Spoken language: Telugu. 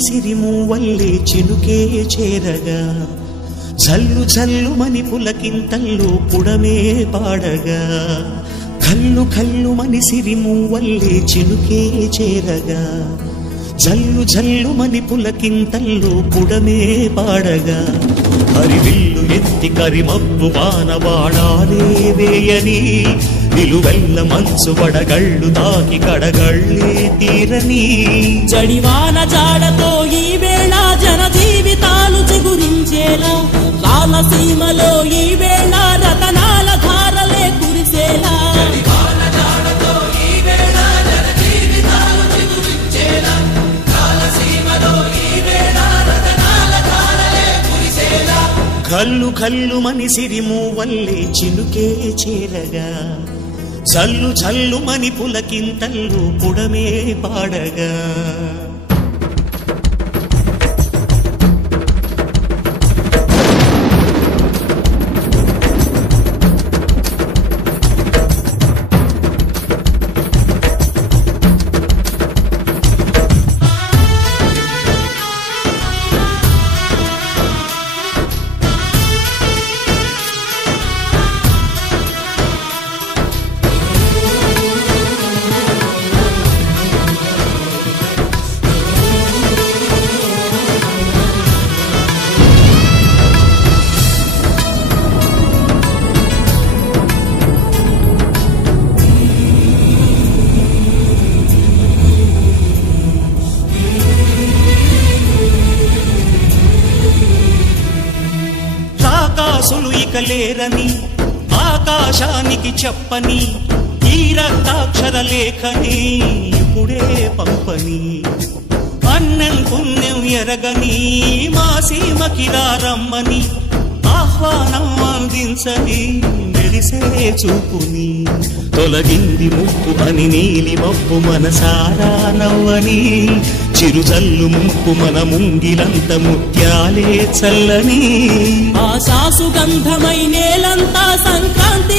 సిరిమూవల్లే చినుకే చేరగా జల్లు జల్లుమని పులకింతల్లో పుడమే పాడగా కల్లు కల్లుమని సిరిమూవల్లే చినుకే చేరగా జల్లు జల్లుమని పులకింతల్లో పుడమే పాడగా హరివిల్లు ఎత్తి కరిమబ్బు వానవాడాలే వేయని నిలువెల్ల మంచు వడగళ్ళు తాకి కడగళ్ళే తీరని జడివాన జాడతో ఈ వేళ జన జీవితాలు చిగురించేలా రాలసీమలో ఈ వేళ రతనాల ధారలే కురిసేలా కల్లు కల్లుమని సిరిమూవల్లే చినుకే చేరగా జల్లు జల్లుమని పులకింతల్లు పుడమే పాడగా ఇక లేరని ఆకాశానికి చెప్పని ఈ రక్తాక్షర లేఖని ఇప్పుడే పంపని అన్నం పుణ్యం ఎరగని మా సీమకి రమ్మని ఆహ్వానం అందించని మెరిసే చూపుని తొలగింది ముప్పు అని నీలి మబ్బు మనసారా నవ్వని చిరుజల్లు ముంపు మన ముంగిలంత ముత్యాలే చల్లని ఆశా సుగంధమై నేలంతా సంక్రాంతి